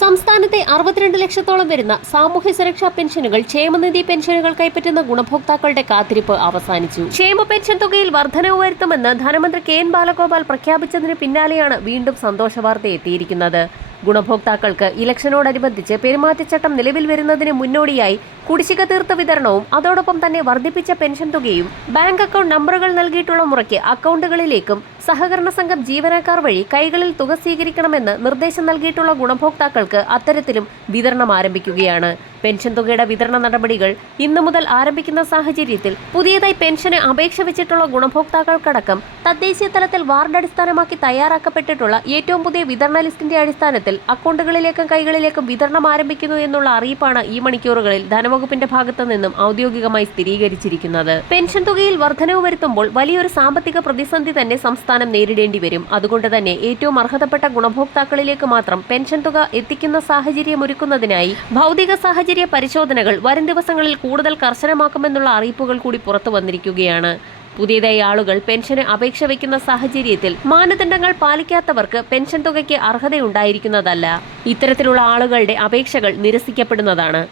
സംസ്ഥാനത്തെ അറുപത്തിരണ്ട് ലക്ഷത്തോളം വരുന്ന സാമൂഹ്യ സുരക്ഷാ പെൻഷനുകൾ ക്ഷേമനിധി പെൻഷനുകൾ കൈപ്പറ്റുന്ന ഗുണഭോക്താക്കളുടെ കാത്തിരിപ്പ് അവസാനിച്ചു. ക്ഷേമ പെൻഷൻ തുകയിൽ വർധനവ് വരുത്തുമെന്ന് ധനമന്ത്രി കെ എൻ ബാലഗോപാൽ പ്രഖ്യാപിച്ചതിന് പിന്നാലെയാണ് വീണ്ടും സന്തോഷ വാർത്ത എത്തിയിരിക്കുന്നത്. ഗുണഭോക്താക്കൾക്ക് ഇലക്ഷനോടനുബന്ധിച്ച് പെരുമാറ്റച്ചട്ടം നിലവിൽ വരുന്നതിന് മുന്നോടിയായി കുടിശ്ശിക തീർത്ത വിതരണവും അതോടൊപ്പം തന്നെ വർദ്ധിപ്പിച്ച പെൻഷൻ തുകയും ബാങ്ക് അക്കൗണ്ട് നമ്പറുകൾ നൽകിയിട്ടുള്ള മുറയ്ക്ക് അക്കൗണ്ടുകളിലേക്കും സഹകരണ സംഘം ജീവനക്കാർ വഴി കൈകളിൽ തുക സ്വീകരിക്കണമെന്ന് നിർദ്ദേശം നൽകിയിട്ടുള്ള ഗുണഭോക്താക്കൾക്ക് അത്തരത്തിലും വിതരണം ആരംഭിക്കുകയാണ്. പെൻഷൻ തുകയുടെ വിതരണ നടപടികൾ ഇന്നു മുതൽ ആരംഭിക്കുന്ന സാഹചര്യത്തിൽ പുതിയതായി പെൻഷന് അപേക്ഷ വെച്ചിട്ടുള്ള ഗുണഭോക്താക്കൾക്കടക്കം തദ്ദേശീയ തലത്തിൽ വാർഡ് അടിസ്ഥാനമാക്കി തയ്യാറാക്കപ്പെട്ടിട്ടുള്ള ഏറ്റവും പുതിയ വിതരണ ലിസ്റ്റിന്റെ അടിസ്ഥാനത്തിൽ അക്കൗണ്ടുകളിലേക്കും കൈകളിലേക്കും വിതരണം ആരംഭിക്കുന്നു എന്നുള്ള അറിയിപ്പാണ് ഈ മണിക്കൂറുകളിൽ ധനവകുപ്പിന്റെ ഭാഗത്തു നിന്നും ഔദ്യോഗികമായി സ്ഥിരീകരിച്ചിരിക്കുന്നത്. പെൻഷൻ തുകയിൽ വർധനവ് വരുത്തുമ്പോൾ വലിയൊരു സാമ്പത്തിക പ്രതിസന്ധി തന്നെ സംസ്ഥാനം നേരിടേണ്ടി വരും. അതുകൊണ്ട് തന്നെ ഏറ്റവും അർഹതപ്പെട്ട ഗുണഭോക്താക്കളിലേക്ക് മാത്രം പെൻഷൻ തുക എത്തിക്കുന്ന സാഹചര്യം ഒരുക്കുന്നതിനായി ഭൗതിക സാഹചര്യ പരിശോധനകൾ വരും ദിവസങ്ങളിൽ കൂടുതൽ കർശനമാക്കുമെന്നുള്ള അറിയിപ്പുകൾ കൂടി പുറത്തു വന്നിരിക്കുകയാണ്. പുതിയതായി ആളുകൾ പെൻഷന് അപേക്ഷ വയ്ക്കുന്ന സാഹചര്യത്തിൽ മാനദണ്ഡങ്ങൾ പാലിക്കാത്തവർക്ക് പെൻഷൻ തുകയ്ക്ക് അർഹതയുണ്ടായിരിക്കുന്നതല്ല. ഇത്തരത്തിലുള്ള ആളുകളുടെ അപേക്ഷകൾ നിരസിക്കപ്പെടുന്നതാണ്.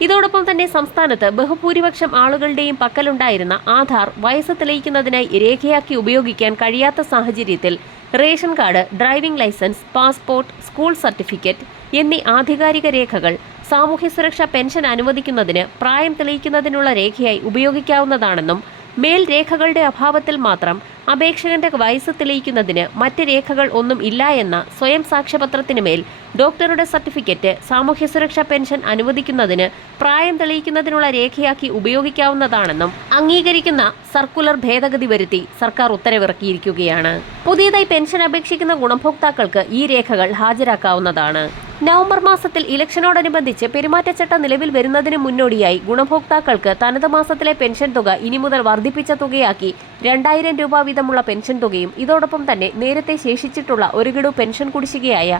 ഇതോടൊപ്പം തന്നെ സംസ്ഥാനത്ത് ബഹുഭൂരിപക്ഷം ആളുകളുടെയും പക്കലുണ്ടായിരുന്ന ആധാർ വയസ്സ് തെളിയിക്കുന്നതിനായി രേഖയാക്കി ഉപയോഗിക്കാൻ കഴിയാത്ത സാഹചര്യത്തിൽ ration card driving licence passport school certificate എന്നീ ആധികാരിക രേഖകൾ സാമൂഹ്യ സുരക്ഷാ പെൻഷൻ അനുവദിക്കുന്നതിന് പ്രായം തെളിയിക്കുന്നതിനുള്ള രേഖയായി ഉപയോഗിക്കാവുന്നതാണെന്നും മേൽ രേഖകളുടെ അഭാവത്തിൽ മാത്രം അപേക്ഷകന്റെ വയസ്സ് തെളിയിക്കുന്നതിന് മറ്റ് രേഖകൾ ഒന്നും ഇല്ല എന്ന സ്വയം സാക്ഷ്യപത്രത്തിന് മേൽ ഡോക്ടറുടെ സർട്ടിഫിക്കറ്റ് സാമൂഹ്യ സുരക്ഷാ പെൻഷൻ അനുവദിക്കുന്നതിന് പ്രായം തെളിയിക്കുന്നതിനുള്ള രേഖയാക്കി ഉപയോഗിക്കാവുന്നതാണെന്നും അംഗീകരിക്കുന്ന സർക്കുലർ ഭേദഗതി വരുത്തി സർക്കാർ ഉത്തരവിറക്കിയിരിക്കുകയാണ്. പുതിയതായി പെൻഷൻ അപേക്ഷിക്കുന്ന ഗുണഭോക്താക്കൾക്ക് ഈ രേഖകൾ ഹാജരാക്കാവുന്നതാണ്. നവംബർ മാസത്തിൽ ഇലക്ഷനോടനുബന്ധിച്ച് പെരുമാറ്റച്ചട്ടം നിലവിൽ വരുന്നതിന് മുന്നോടിയായി ഗുണഭോക്താക്കൾക്ക് തനത് മാസത്തിലെ പെൻഷൻ തുക ഇനി മുതൽ വർദ്ധിപ്പിച്ച തുകയാക്കി രണ്ടായിരം രൂപ വീതമുള്ള പെൻഷൻ തുകയും ഇതോടൊപ്പം തന്നെ നേരത്തെ ശേഷിച്ചിട്ടുള്ള ഒരു ഗഡു പെൻഷൻ കുടിശ്ശികയായ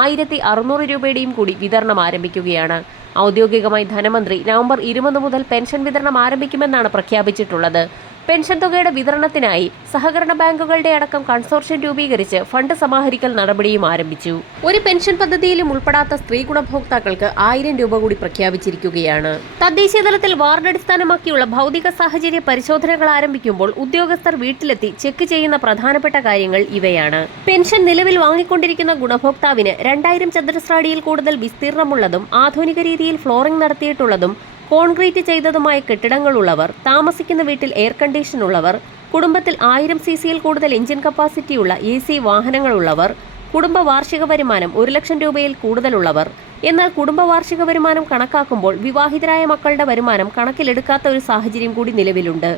ആയിരത്തി അറുന്നൂറ് രൂപയുടെയും കൂടി വിതരണം ആരംഭിക്കുകയാണ്. ഔദ്യോഗികമായി ധനമന്ത്രി നവംബർ ഇരുപത് മുതൽ പെൻഷൻ വിതരണം ആരംഭിക്കുമെന്നാണ് പ്രഖ്യാപിച്ചിട്ടുള്ളത്. പെൻഷൻ തുകയുടെ വിതരണത്തിനായി സഹകരണ ബാങ്കുകളുടെ അടക്കം കൺസോർഷ്യം രൂപീകരിച്ച് ഫണ്ട് സമാഹരിക്കൽ നടപടിയും ആരംഭിച്ചു. ഒരു പെൻഷൻ പദ്ധതിയിലും ഉൾപ്പെടാത്ത സ്ത്രീ ഗുണഭോക്താക്കൾക്ക് ആയിരം രൂപ കൂടി പ്രഖ്യാപിച്ചിരിക്കുകയാണ്. തദ്ദേശീയ തലത്തിൽ വാർഡ് അടിസ്ഥാനമാക്കിയുള്ള ഭൗതിക സാഹചര്യ പരിശോധനകൾ ആരംഭിക്കുമ്പോൾ ഉദ്യോഗസ്ഥർ വീട്ടിലെത്തി ചെക്ക് ചെയ്യുന്ന പ്രധാനപ്പെട്ട കാര്യങ്ങൾ ഇവയാണ്. പെൻഷൻ നിലവിൽ വാങ്ങിക്കൊണ്ടിരിക്കുന്ന ഗുണഭോക്താവിന് രണ്ടായിരം ചതുരശ്ര അടിയിൽ കൂടുതൽ വിസ്തീർണമുള്ളതും ആധുനിക രീതിയിൽ ഫ്ലോറിംഗ് നടത്തിയിട്ടുള്ളതും കോൺക്രീറ്റ് ചെയ്തതുമായ കെട്ടിടങ്ങളുള്ളവർ താമസിക്കുന്ന വീട്ടിൽ എയർ കണ്ടീഷൻ ഉള്ളവർ കുടുംബത്തിൽ ആയിരം സി സിയിൽ കൂടുതൽ എഞ്ചിൻ കപ്പാസിറ്റിയുള്ള എ സി വാഹനങ്ങളുള്ളവർ കുടുംബ വാർഷിക വരുമാനം ഒരു ലക്ഷം രൂപയിൽ കൂടുതലുള്ളവർ. എന്നാൽ കുടുംബ വാർഷിക വരുമാനം കണക്കാക്കുമ്പോൾ വിവാഹിതരായ മക്കളുടെ വരുമാനം കണക്കിലെടുക്കാത്ത ഒരു സാഹചര്യം കൂടി നിലവിലുണ്ട്.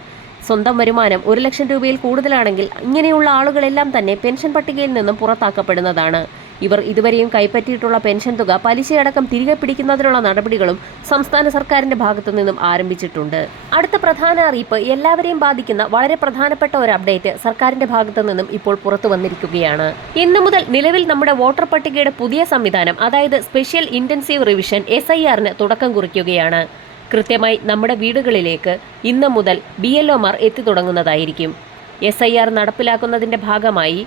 സ്വന്തം വരുമാനം ഒരു ലക്ഷം രൂപയിൽ കൂടുതലാണെങ്കിൽ ഇങ്ങനെയുള്ള ആളുകളെല്ലാം തന്നെ പെൻഷൻ പട്ടികയിൽ നിന്നും പുറത്താക്കപ്പെടുന്നതാണ്. ഇവർ ഇതുവരെയും കൈപ്പറ്റിയിട്ടുള്ള പെൻഷൻ തുക പലിശയടക്കം തിരികെ പിടിക്കുന്നതിനുള്ള നടപടികളും സംസ്ഥാന സർക്കാരിന്റെ ഭാഗത്തു നിന്നും ആരംഭിച്ചിട്ടുണ്ട്. അടുത്ത പ്രധാന അറിയിപ്പ് എല്ലാവരെയും ബാധിക്കുന്ന വളരെ പ്രധാനപ്പെട്ട ഒരു അപ്ഡേറ്റ് സർക്കാരിന്റെ ഭാഗത്തു നിന്നും ഇപ്പോൾ പുറത്തു വന്നിരിക്കുകയാണ്. ഇന്നു മുതൽ നിലവിൽ നമ്മുടെ വോട്ടർ പട്ടികയുടെ പുതിയ സംവിധാനം അതായത് special intensive revision S I ആറിന് തുടക്കം കുറിക്കുകയാണ്. കൃത്യമായി നമ്മുടെ വീടുകളിലേക്ക് ഇന്ന് മുതൽ ബി എൽ ഒമാർ എത്തി തുടങ്ങുന്നതായിരിക്കും. എസ് ഐ ആർ നടപ്പിലാക്കുന്നതിന്റെ ഭാഗമായി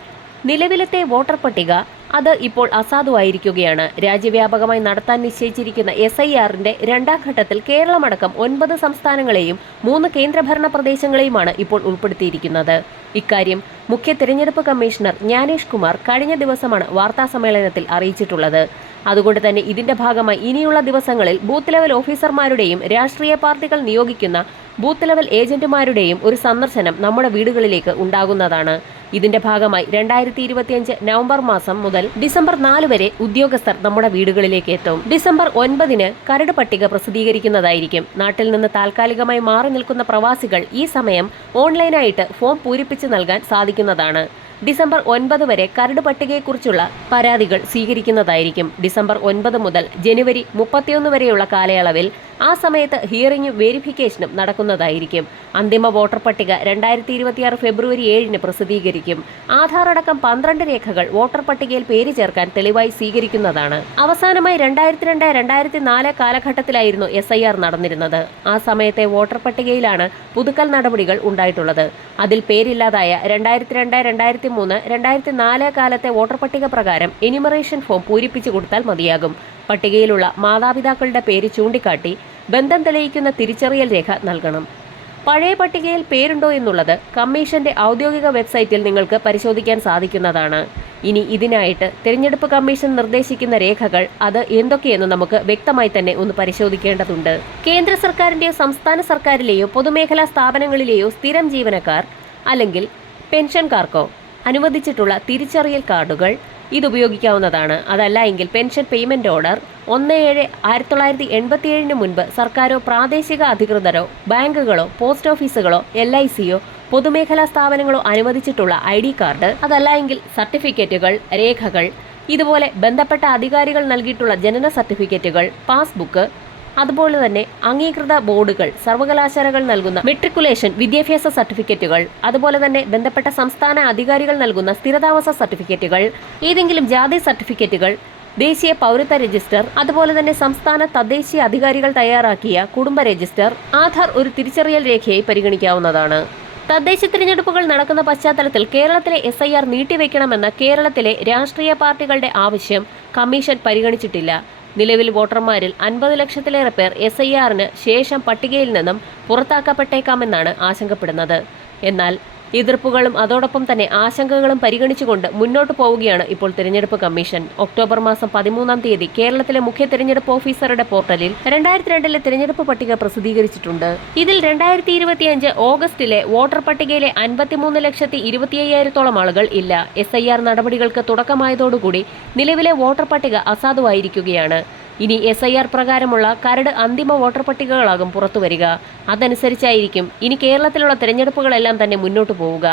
നിലവിലത്തെ വോട്ടർ പട്ടിക അത് ഇപ്പോൾ അസാധുവായിരിക്കുകയാണ്. രാജ്യവ്യാപകമായി നടത്താൻ നിശ്ചയിച്ചിരിക്കുന്ന എസ് ഐ ആറിന്റെ രണ്ടാം ഘട്ടത്തിൽ കേരളമടക്കം ഒൻപത് സംസ്ഥാനങ്ങളെയും മൂന്ന് കേന്ദ്രഭരണ പ്രദേശങ്ങളെയുമാണ് ഇപ്പോൾ ഉൾപ്പെടുത്തിയിരിക്കുന്നത്. ഇക്കാര്യം മുഖ്യ തെരഞ്ഞെടുപ്പ് കമ്മീഷണർ ജ്ഞാനേഷ് കുമാർ കഴിഞ്ഞ ദിവസമാണ് വാർത്താസമ്മേളനത്തിൽ അറിയിച്ചിട്ടുള്ളത്. അതുകൊണ്ട് തന്നെ ഇതിന്റെ ഭാഗമായി ഇനിയുള്ള ദിവസങ്ങളിൽ ബൂത്ത് ലെവൽ ഓഫീസർമാരുടെയും രാഷ്ട്രീയ പാർട്ടികൾ നിയോഗിക്കുന്ന ബൂത്ത് ലെവൽ ഏജന്റുമാരുടെയും ഒരു സന്ദർശനം നമ്മുടെ വീടുകളിലേക്ക് ഉണ്ടാകുന്നതാണ്. ഇതിന്റെ ഭാഗമായി രണ്ടായിരത്തി ഇരുപത്തിയഞ്ച് നവംബർ മാസം മുതൽ ഡിസംബർ നാല് വരെ ഉദ്യോഗസ്ഥർ നമ്മുടെ വീടുകളിലേക്ക് എത്തും. ഡിസംബർ ഒൻപതിന് കരട് പട്ടിക പ്രസിദ്ധീകരിക്കുന്നതായിരിക്കും. നാട്ടിൽ നിന്ന് താൽക്കാലികമായി മാറി നിൽക്കുന്ന പ്രവാസികൾ ഈ സമയം ഓൺലൈനായിട്ട് ഫോം പൂരിപ്പിച്ച് നൽകാൻ സാധിക്കുന്നതാണ്. ഡിസംബർ ഒൻപത് വരെ കരട് പട്ടികയെക്കുറിച്ചുള്ള പരാതികൾ സ്വീകരിക്കുന്നതായിരിക്കും. ഡിസംബർ ഒൻപത് മുതൽ ജനുവരി മുപ്പത്തിയൊന്ന് വരെയുള്ള കാലയളവിൽ ആ സമയത്ത് ഹിയറിംഗും വെരിഫിക്കേഷനും നടക്കുന്നതായിരിക്കും. അന്തിമ വോട്ടർ പട്ടിക രണ്ടായിരത്തി ഇരുപത്തിയാറ് ഫെബ്രുവരി ഏഴിന് പ്രസിദ്ധീകരിക്കും. ആധാർ അടക്കം പന്ത്രണ്ട് രേഖകൾ വോട്ടർ പട്ടികയിൽ പേര് ചേർക്കാൻ തെളിവായി സ്വീകരിക്കുന്നതാണ്. അവസാനമായി രണ്ടായിരത്തി രണ്ട് രണ്ടായിരത്തി നാല് കാലഘട്ടത്തിലായിരുന്നു എസ് നടന്നിരുന്നത്. ആ സമയത്തെ വോട്ടർ പട്ടികയിലാണ് പുതുക്കൽ നടപടികൾ ഉണ്ടായിട്ടുള്ളത്. അതിൽ പേരില്ലാതായ രണ്ടായിരത്തി രണ്ട് രണ്ടായിരത്തി മൂന്ന് രണ്ടായിരത്തി നാല് കാലത്തെ വോട്ടർ പട്ടിക പ്രകാരം എനിമറേഷൻ ഫോം പൂരിപ്പിച്ചു കൊടുത്താൽ മതിയാകും. പട്ടികയിലുള്ള മാതാപിതാക്കളുടെ പേര് ചൂണ്ടിക്കാട്ടി ബന്ധം തെളിയിക്കുന്ന തിരിച്ചറിയൽ രേഖ നൽകണം. പഴയ പട്ടികയിൽ പേരുണ്ടോ എന്നുള്ളത് കമ്മീഷന്റെ ഔദ്യോഗിക വെബ്സൈറ്റിൽ നിങ്ങൾക്ക് പരിശോധിക്കാൻ സാധിക്കുന്നതാണ്. ഇനി ഇതിനായിട്ട് തിരഞ്ഞെടുപ്പ് കമ്മീഷൻ നിർദ്ദേശിക്കുന്ന രേഖകൾ അത് എന്തൊക്കെയെന്ന് നമുക്ക് വ്യക്തമായി തന്നെ ഒന്ന് പരിശോധിക്കേണ്ടതുണ്ട്. കേന്ദ്ര സർക്കാരിന്റെയോ സംസ്ഥാന സർക്കാരിലെയോ പൊതുമേഖലാ സ്ഥാപനങ്ങളിലെയോ സ്ഥിരം ജീവനക്കാർ അല്ലെങ്കിൽ പെൻഷൻകാർക്കോ അനുവദിച്ചിട്ടുള്ള തിരിച്ചറിയൽ കാർഡുകൾ ഇത് ഉപയോഗിക്കാവുന്നതാണ്. അതല്ല എങ്കിൽ പെൻഷൻ പേയ്മെന്റ് ഓർഡർ ഒന്ന് ഏഴ് ആയിരത്തി തൊള്ളായിരത്തി എൺപത്തിയേഴിന് മുൻപ് സർക്കാരോ പ്രാദേശിക അധികൃതരോ ബാങ്കുകളോ പോസ്റ്റ് ഓഫീസുകളോ എൽ ഐ സിയോ പൊതുമേഖലാ സ്ഥാപനങ്ങളോ അനുവദിച്ചിട്ടുള്ള ഐ ഡി കാർഡ് അതല്ല എങ്കിൽ സർട്ടിഫിക്കറ്റുകൾ രേഖകൾ ഇതുപോലെ ബന്ധപ്പെട്ട അധികാരികൾ നൽകിയിട്ടുള്ള ജനന സർട്ടിഫിക്കറ്റുകൾ പാസ്ബുക്ക് അതുപോലെ തന്നെ അംഗീകൃത ബോർഡുകൾ സർവകലാശാലകൾ നൽകുന്ന മെട്രിക്കുലേഷൻ വിദ്യാഭ്യാസ സർട്ടിഫിക്കറ്റുകൾ അതുപോലെ തന്നെ ബന്ധപ്പെട്ട സംസ്ഥാന അധികാരികൾ നൽകുന്ന സ്ഥിരതാമസ സർട്ടിഫിക്കറ്റുകൾ ഏതെങ്കിലും ജാതി സർട്ടിഫിക്കറ്റുകൾ ദേശീയ പൗരത്വ രജിസ്റ്റർ അതുപോലെ തന്നെ സംസ്ഥാന തദ്ദേശീയ അധികാരികൾ തയ്യാറാക്കിയ കുടുംബ രജിസ്റ്റർ ആധാർ ഒരു തിരിച്ചറിയൽ രേഖയായി പരിഗണിക്കാവുന്നതാണ്. തദ്ദേശ തിരഞ്ഞെടുപ്പുകൾ നടക്കുന്ന പശ്ചാത്തലത്തിൽ കേരളത്തിലെ എസ് ഐ ആർ നീട്ടിവെക്കണമെന്ന കേരളത്തിലെ രാഷ്ട്രീയ പാർട്ടികളുടെ ആവശ്യം കമ്മീഷൻ പരിഗണിച്ചിട്ടില്ല. നിലവിൽ വോട്ടർമാരിൽ അൻപത് ലക്ഷത്തിലേറെ പേർ എസ് ഐ ആറിന് ശേഷം പട്ടികയിൽ നിന്നും പുറത്താക്കപ്പെട്ടേക്കാമെന്നാണ് ആശങ്കപ്പെടുന്നത്. എന്നാൽ എതിർപ്പുകളും അതോടൊപ്പം തന്നെ ആശങ്കകളും പരിഗണിച്ചുകൊണ്ട് മുന്നോട്ട് പോവുകയാണ് ഇപ്പോൾ തിരഞ്ഞെടുപ്പ് കമ്മീഷൻ. ഒക്ടോബർ മാസം പതിമൂന്നാം തീയതി കേരളത്തിലെ മുഖ്യ തിരഞ്ഞെടുപ്പ് ഓഫീസറുടെ പോർട്ടലിൽ രണ്ടായിരത്തി രണ്ടിലെ തിരഞ്ഞെടുപ്പ് പട്ടിക പ്രസിദ്ധീകരിച്ചിട്ടുണ്ട്. ഇതിൽ രണ്ടായിരത്തി ഇരുപത്തിയഞ്ച് ഓഗസ്റ്റിലെ വോട്ടർ പട്ടികയിലെ അൻപത്തിമൂന്ന് ലക്ഷത്തി ഇരുപത്തി അയ്യായിരത്തോളം ആളുകൾ ഇല്ല. എസ് ഐ ആർ നടപടികൾക്ക് തുടക്കമായതോടുകൂടി നിലവിലെ വോട്ടർ പട്ടിക അസാധുവായിരിക്കുകയാണ്. ഇനി എസ് ഐ ആർ പ്രകാരമുള്ള കരട് അന്തിമ വോട്ടർ പട്ടികകളാകും പുറത്തുവരിക. അതനുസരിച്ചായിരിക്കും ഇനി കേരളത്തിലുള്ള തെരഞ്ഞെടുപ്പുകളെല്ലാം തന്നെ മുന്നോട്ടു പോവുക.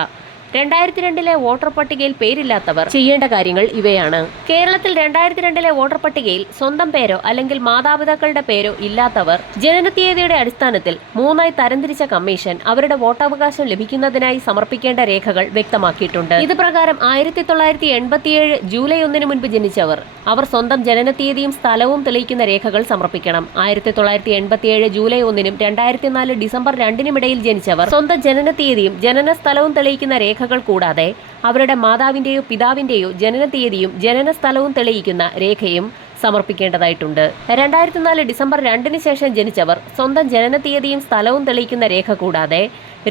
രണ്ടായിരത്തി രണ്ടിലെ വോട്ടർ പട്ടികയിൽ പേരില്ലാത്തവർ ചെയ്യേണ്ട കാര്യങ്ങൾ ഇവയാണ്. കേരളത്തിൽ രണ്ടായിരത്തി രണ്ടിലെ വോട്ടർ പട്ടികയിൽ സ്വന്തം പേരോ അല്ലെങ്കിൽ മാതാപിതാക്കളുടെ പേരോ ഇല്ലാത്തവർ ജനനത്തീയതിയുടെ അടിസ്ഥാനത്തിൽ മൂന്നായി തരംതിരിച്ച കമ്മീഷൻ അവരുടെ വോട്ടവകാശം ലഭിക്കുന്നതിനായി സമർപ്പിക്കേണ്ട രേഖകൾ വ്യക്തമാക്കിയിട്ടുണ്ട്. ഇത് പ്രകാരം ആയിരത്തി തൊള്ളായിരത്തി എൺപത്തിയേഴ് ജൂലൈ ഒന്നിന് മുൻപ് ജനിച്ചവർ അവർ സ്വന്തം ജനനത്തീയതിയും സ്ഥലവും തെളിയിക്കുന്ന രേഖകൾ സമർപ്പിക്കണം. ആയിരത്തി തൊള്ളായിരത്തി എൺപത്തിയേഴ് ജൂലൈ ഒന്നിനും രണ്ടായിരത്തി നാല് ഡിസംബർ രണ്ടിനുമിടയിൽ ജനിച്ചവർ സ്വന്തം ജനനത്തീയതിയും ജനന സ്ഥലവും തെളിയിക്കുന്ന രേഖകൾ കൂടാതെ അവരുടെ മാതാവിന്റെയോ പിതാവിന്റെയോ ജനനത്തീയതിയും ജനന സ്ഥലവും തെളിയിക്കുന്ന രേഖയും സമർപ്പിക്കേണ്ടതായിട്ടുണ്ട്. രണ്ടായിരത്തി നാല് ഡിസംബർ രണ്ടിന് ശേഷം ജനിച്ചവർ സ്വന്തം ജനനത്തീയതിയും സ്ഥലവും തെളിയിക്കുന്ന രേഖ കൂടാതെ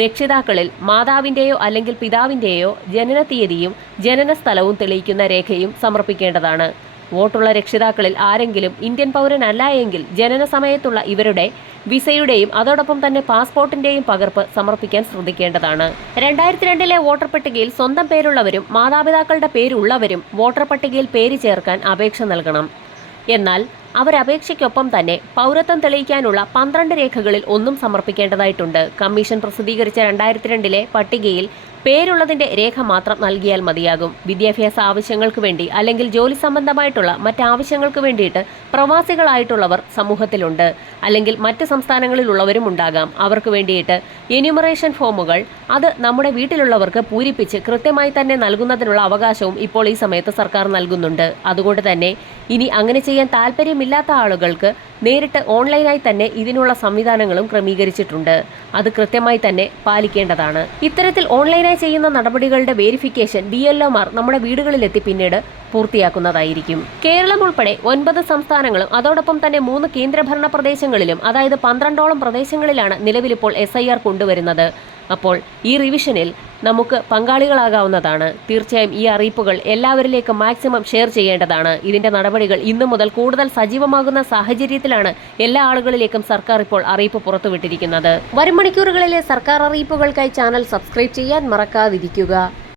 രക്ഷിതാക്കളിൽ മാതാവിന്റെയോ അല്ലെങ്കിൽ പിതാവിന്റെയോ ജനനത്തീയതിയും ജനന സ്ഥലവും തെളിയിക്കുന്ന രേഖയും സമർപ്പിക്കേണ്ടതാണ്. വോട്ടുള്ള രക്ഷിതാക്കളിൽ ആരെങ്കിലും ഇന്ത്യൻ പൗരനല്ല എങ്കിൽ ജനന സമയത്തുള്ള ഇവരുടെ വിസയുടെയും അതോടൊപ്പം തന്നെ പാസ്പോർട്ടിന്റെയും പകർപ്പ് സമർപ്പിക്കാൻ ശ്രദ്ധിക്കേണ്ടതാണ്. രണ്ടായിരത്തി രണ്ടിലെ വോട്ടർ പട്ടികയിൽ സ്വന്തം പേരുള്ളവരും മാതാപിതാക്കളുടെ പേരുള്ളവരും വോട്ടർ പട്ടികയിൽ പേര് ചേർക്കാൻ അപേക്ഷ നൽകണം. എന്നാൽ അവരപേക്ഷയ്ക്കൊപ്പം തന്നെ പൗരത്വം തെളിയിക്കാനുള്ള പന്ത്രണ്ട് രേഖകളിൽ ഒന്നും സമർപ്പിക്കേണ്ടതായിട്ടുണ്ട്. കമ്മീഷൻ പ്രസിദ്ധീകരിച്ച രണ്ടായിരത്തി രണ്ടിലെ പട്ടികയിൽ പേരുള്ളതിന്റെ രേഖ മാത്രം നൽകിയാൽ മതിയാകും. വിദ്യാഭ്യാസ ആവശ്യങ്ങൾക്ക് വേണ്ടി അല്ലെങ്കിൽ ജോലി സംബന്ധമായിട്ടുള്ള മറ്റാവശ്യങ്ങൾക്ക് വേണ്ടിയിട്ട് പ്രവാസികളായിട്ടുള്ളവർ സമൂഹത്തിലുണ്ട്. അല്ലെങ്കിൽ മറ്റ് സംസ്ഥാനങ്ങളിലുള്ളവരും ഉണ്ടാകാം. അവർക്ക് വേണ്ടിയിട്ട് എന്യൂമറേഷൻ ഫോമുകൾ അത് നമ്മുടെ വീട്ടിലുള്ളവർക്ക് പൂരിപ്പിച്ച് കൃത്യമായി തന്നെ നൽകുന്നതിനുള്ള അവകാശവും ഇപ്പോൾ ഈ സമയത്ത് സർക്കാർ നൽകുന്നുണ്ട്. അതുകൊണ്ട് തന്നെ ഇനി അങ്ങനെ ചെയ്യാൻ താല്പര്യമില്ലാത്ത ആളുകൾക്ക് നേരിട്ട് ഓൺലൈനായി തന്നെ ഇതിനുള്ള സംവിധാനങ്ങളും ക്രമീകരിച്ചിട്ടുണ്ട്. അത് കൃത്യമായി തന്നെ പാലിക്കേണ്ടതാണ്. ഇത്തരത്തിൽ ഓൺലൈനായി ചെയ്യുന്ന നടപടികളുടെ വേരിഫിക്കേഷൻ ബി എൽ നമ്മുടെ വീടുകളിലെത്തി പിന്നീട് പൂർത്തിയാക്കുന്നതായിരിക്കും. കേരളം ഉൾപ്പെടെ ഒൻപത് സംസ്ഥാനങ്ങളും അതോടൊപ്പം തന്നെ മൂന്ന് കേന്ദ്രഭരണ പ്രദേശങ്ങളിലും അതായത് പന്ത്രണ്ടോളം പ്രദേശങ്ങളിലാണ് നിലവിലിപ്പോൾ എസ് ഐ ആർ കൊണ്ടുവരുന്നത്. അപ്പോൾ ഈ റിവിഷനിൽ നമുക്ക് പങ്കാളികളാകാവുന്നതാണ്. തീർച്ചയായും ഈ അറിയിപ്പുകൾ എല്ലാവരിലേക്കും മാക്സിമം ഷെയർ ചെയ്യേണ്ടതാണ്. ഇതിന്റെ നടപടികൾ ഇന്നു മുതൽ കൂടുതൽ സജീവമാകുന്ന സാഹചര്യത്തിലാണ് എല്ലാ ആളുകളിലേക്കും സർക്കാർ ഇപ്പോൾ അറിയിപ്പ് പുറത്തുവിട്ടിരിക്കുന്നത്. വരും മണിക്കൂറുകളിലെ സർക്കാർ അറിയിപ്പുകൾക്കായി ചാനൽ സബ്സ്ക്രൈബ് ചെയ്യാൻ മറക്കാതിരിക്കുക.